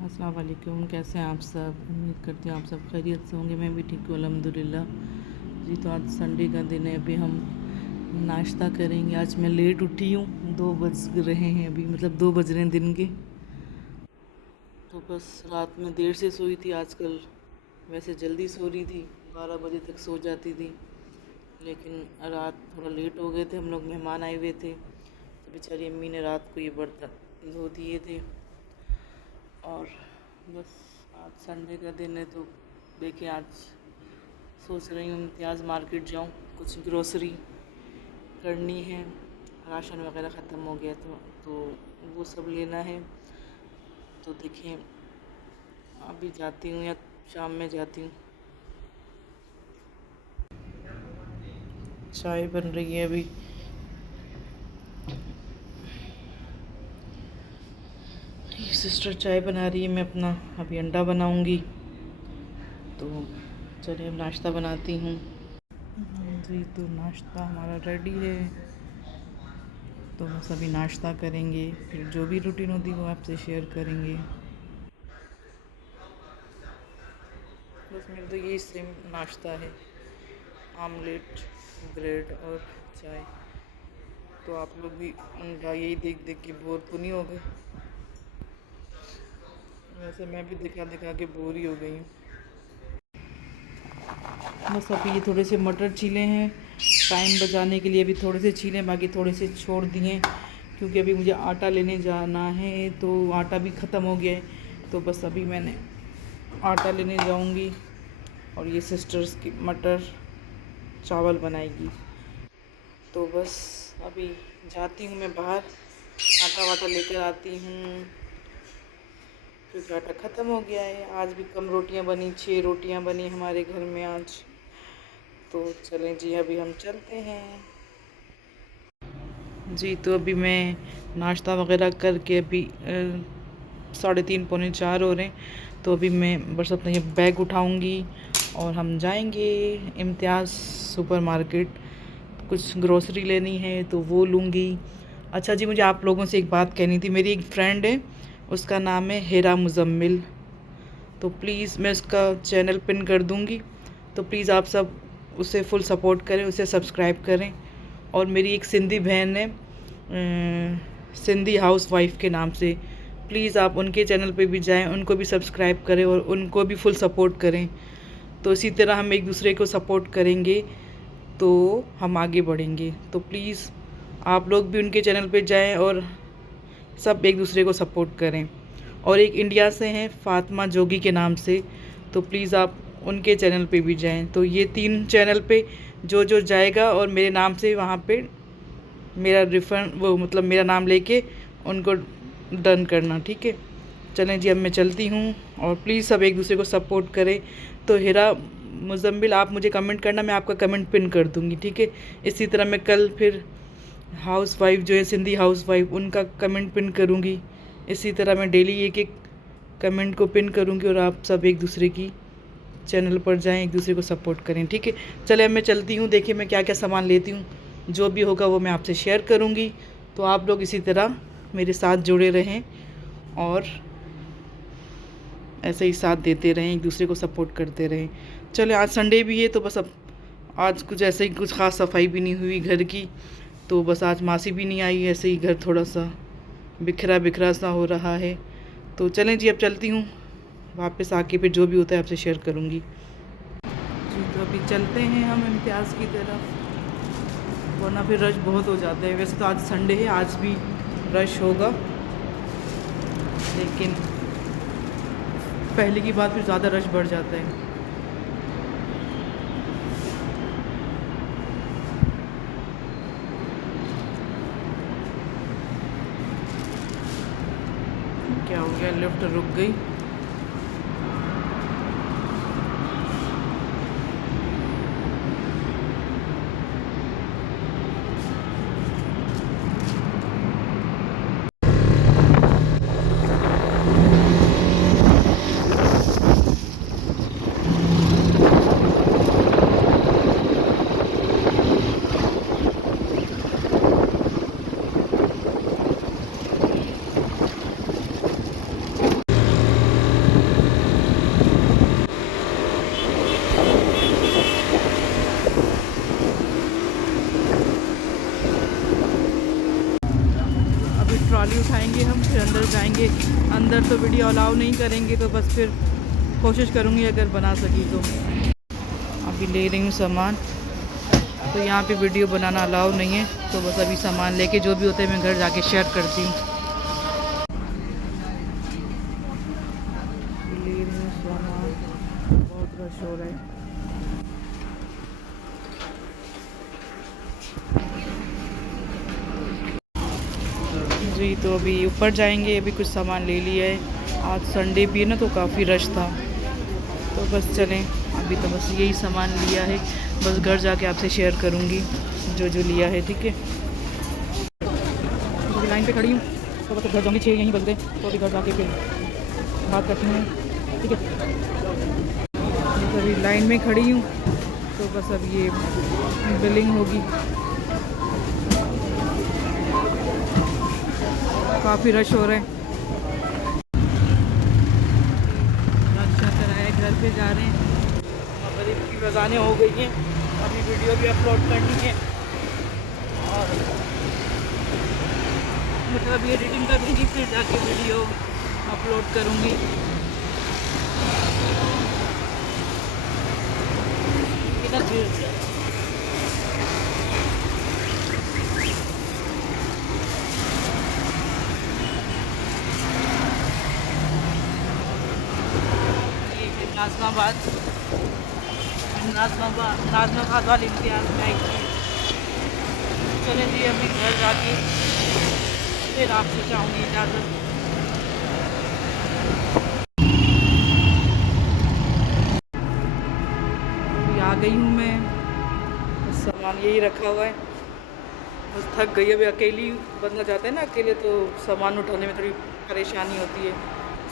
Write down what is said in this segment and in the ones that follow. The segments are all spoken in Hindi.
अस्सलाम वालेकुम। कैसे हैं आप सब? उम्मीद करती हूँ आप सब खैरियत से होंगे। मैं भी ठीक हूँ अल्हम्दुलिल्लाह। जी तो आज संडे का दिन है। अभी हम नाश्ता करेंगे। आज मैं लेट उठी हूँ, 2 बज रहे हैं अभी, मतलब 2 बज रहे हैं दिन के। तो बस रात में देर से सोई थी। आजकल वैसे जल्दी सो रही थी, 12 बजे तक सो जाती थी, लेकिन रात थोड़ा लेट हो गए थे। हम लोग मेहमान आए हुए थे, तो बेचारी अम्मी ने रात को ये बर्तन धो दिए थे। और बस आज संडे का दिन है, तो देखिए आज सोच रही हूँ इम्तियाज़ मार्केट जाऊँ, कुछ ग्रोसरी करनी है। राशन वगैरह ख़त्म हो गया तो वो सब लेना है। तो देखिए अभी जाती हूँ या शाम में जाती हूँ। चाय बन रही है अभी। सिस्टर चाय बना रही है, मैं अपना अभी अंडा बनाऊँगी। तो चलिए अब नाश्ता बनाती हूँ। जी तो नाश्ता हमारा रेडी है। तो बस अभी नाश्ता करेंगे, फिर जो भी रूटीन होती है वो आपसे शेयर करेंगे। बस मेरा तो यही सेम नाश्ता है, आमलेट, ब्रेड और चाय। तो आप लोग भी उनका यही देख देख के बोर तो नहीं हो गए? वैसे मैं भी दिखा दिखा के बोर ही हो गई हूँ। बस अभी ये थोड़े से मटर छीले हैं, टाइम बचाने के लिए अभी थोड़े से छीले, बाकी थोड़े से छोड़ दिए, क्योंकि अभी मुझे आटा लेने जाना है। तो आटा भी ख़त्म हो गया है, तो बस अभी मैंने आटा लेने जाऊंगी। और ये सिस्टर्स की मटर चावल बनाएगी। तो बस अभी जाती हूँ मैं बाहर, आटा वाटा लेकर आती हूँ, क्योंकि आटा ख़त्म हो गया है। आज भी कम रोटियाँ बनी, 6 रोटियाँ बनी हमारे घर में आज। तो चलें जी, अभी हम चलते हैं। जी तो अभी मैं नाश्ता वगैरह करके अभी 3:30 पौने 4 हो रहे हैं। तो अभी मैं बस अपना ये बैग उठाऊंगी और हम जाएंगे इम्तियाज़ सुपर मार्केट। कुछ ग्रोसरी लेनी है तो वो लूँगी। अच्छा जी, मुझे आप लोगों से एक बात कहनी थी। मेरी एक फ्रेंड है, उसका नाम है हिरा मुज़म्मिल। तो प्लीज़ मैं उसका चैनल पिन कर दूँगी, तो प्लीज़ आप सब उसे फुल सपोर्ट करें, उसे सब्सक्राइब करें। और मेरी एक सिंधी बहन है, सिंधी हाउस वाइफ के नाम से, प्लीज़ आप उनके चैनल पे भी जाएं, उनको भी सब्सक्राइब करें और उनको भी फुल सपोर्ट करें। तो इसी तरह हम एक दूसरे को सपोर्ट करेंगे तो हम आगे बढ़ेंगे। तो प्लीज़ आप लोग भी उनके चैनल पे जाएं और सब एक दूसरे को सपोर्ट करें। और एक इंडिया से हैं फ़ातिमा जोगी के नाम से, तो प्लीज़ आप उनके चैनल पे भी जाएं। तो ये 3 चैनल पे जो जो जाएगा और मेरे नाम से वहाँ पे मेरा रिफंड, वो मतलब मेरा नाम लेके उनको डन करना, ठीक है? चलें जी, अब मैं चलती हूँ। और प्लीज़ सब एक दूसरे को सपोर्ट करें। तो हिरा मुज़म्मिल, आप मुझे कमेंट करना, मैं आपका कमेंट पिन कर दूँगी, ठीक है? इसी तरह मैं कल फिर हाउस वाइफ जो है, सिंधी हाउस वाइफ, उनका कमेंट पिन करूँगी। इसी तरह मैं डेली एक एक कमेंट को पिन करूँगी और आप सब एक दूसरे की चैनल पर जाएं, एक दूसरे को सपोर्ट करें, ठीक है? चले अब मैं चलती हूँ। देखिए मैं क्या क्या सामान लेती हूँ, जो भी होगा वो मैं आपसे शेयर करूँगी। तो आप लोग इसी तरह मेरे साथ जुड़े रहें और ऐसे ही साथ देते रहें, एक दूसरे को सपोर्ट करते रहें। चले आज संडे भी है, तो बस अब आज कुछ ऐसे ही कुछ ख़ास सफाई भी नहीं हुई घर की। तो बस आज मासी भी नहीं आई, ऐसे ही घर थोड़ा सा बिखरा बिखरा सा हो रहा है। तो चलें जी, अब चलती हूँ। वापस आके फिर जो भी होता है आपसे शेयर करूँगी। जी तो अभी चलते हैं हम इम्तियाज़ की तरफ, वरना फिर रश बहुत हो जाता है। वैसे तो आज संडे है, आज भी रश होगा, लेकिन पहले की बात फिर ज़्यादा रश बढ़ जाता है। क्या हो गया, लिफ्ट रुक गई। अंदर तो वीडियो अलाउ नहीं करेंगे, तो बस फिर कोशिश करूँगी अगर बना सकी तो। अभी ले रही हूँ सामान, तो यहाँ पे वीडियो बनाना अलाउ नहीं है, तो बस अभी सामान लेके जो भी होता है मैं घर जाके शेयर करती हूँ। ले रही हूँ सामान, बहुत रश हो रहा है। जी तो अभी ऊपर जाएंगे, अभी कुछ सामान ले लिया है, आज संडे भी है ना तो काफ़ी रश था, तो बस चलें। अभी तो बस यही सामान लिया है, बस घर जाके आपसे शेयर करूँगी जो जो लिया है, ठीक है। तो लाइन पे खड़ी हूँ, तो बस घर जाऊँगी, 6 यहीं बज गए, तो अभी घर जाके फिर बात करती हूँ, ठीक है। तो अभी लाइन में खड़ी हूँ, तो बस अब ये बिलिंग होगी। काफ़ी रश हो रहा है, अच्छा कराया, घर पे जा रहे हैं। मगरिब की अज़ानें हो गई हैं, अभी वीडियो भी अपलोड करनी है और मतलब ये एडिटिंग करूँगी, फिर जाके वीडियो अपलोड करूँगी। इधर भीड़ से नाज़माबाद वाले इम्तियाज़ में आई थी। चलें जी, अभी घर जाके फिर आपसे चाहूँगी इजाज़त। अभी आ गई हूँ मैं, बस सामान यही रखा हुआ है, बस थक गई। अभी अकेली बंदा जाता है ना अकेले, तो सामान उठाने में थोड़ी परेशानी होती है।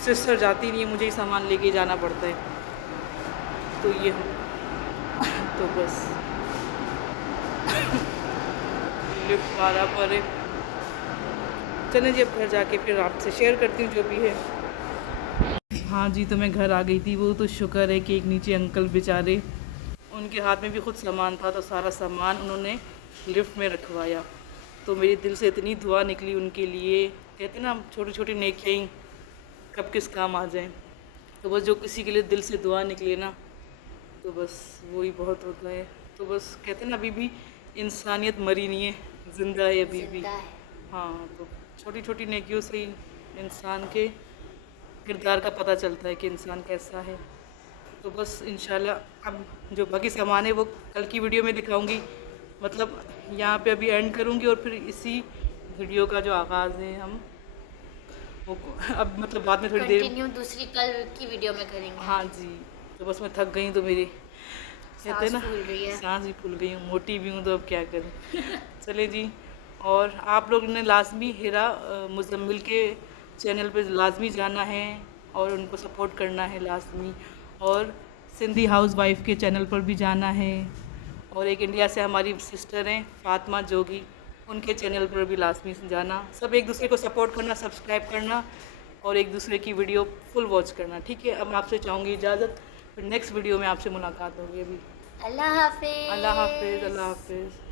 सिस्टर जाती नहीं है, मुझे ही सामान लेके जाना पड़ता है, तो ये तो बस लिफ्ट 12 पर है। चलें जी, अब घर जाके फिर आपसे शेयर करती हूँ जो भी है। हाँ जी, तो मैं घर आ गई थी। वो तो शुक्र है कि एक नीचे अंकल बेचारे, उनके हाथ में भी खुद सामान था, तो सारा सामान उन्होंने लिफ्ट में रखवाया। तो मेरे दिल से इतनी दुआ निकली उनके लिए। कहते ना, छोटी छोटी नेकियां कब किस काम आ जाएं, तो बस जो किसी के लिए दिल से दुआ निकले ना, तो बस वही बहुत होता है। तो बस कहते हैं ना, अभी भी इंसानियत मरी नहीं है, ज़िंदा है अभी भी। हाँ, तो छोटी छोटी नेकियों से ही इंसान के किरदार का पता चलता है कि इंसान कैसा है। तो बस इंशाल्लाह अब जो बाकी सामान है वो कल की वीडियो में दिखाऊंगी। मतलब यहाँ पे अभी एंड करूँगी और फिर इसी वीडियो का जो आगाज़ है हम वो अब मतलब बाद में थोड़ी देर कंटिन्यू दूसरी कल की वीडियो में करेंगे। हाँ जी, तो बस मैं थक गई, तो मेरी कहते हैं ना सांस भी फूल गई हूँ, मोटी भी हूँ, तो अब क्या करूँ। चले जी, और आप लोग ने लाजमी हिरा मुज़म्मिल के चैनल पे लाजमी जाना है और उनको सपोर्ट करना है लाजमी, और सिंधी हाउस वाइफ के चैनल पर भी जाना है, और एक इंडिया से हमारी सिस्टर हैं फातिमा जोगी, उनके चैनल पर भी लाजमी जाना। सब एक दूसरे को सपोर्ट करना, सब्सक्राइब करना और एक दूसरे की वीडियो फुल वॉच करना, ठीक है। अब मैं आपसे चाहूँगी इजाज़त, फिर नेक्स्ट वीडियो में आपसे मुलाकात होगी। अभी अल्लाह हाफिज़। अल्लाह हाफिज़, अल्लाह हाफिज़।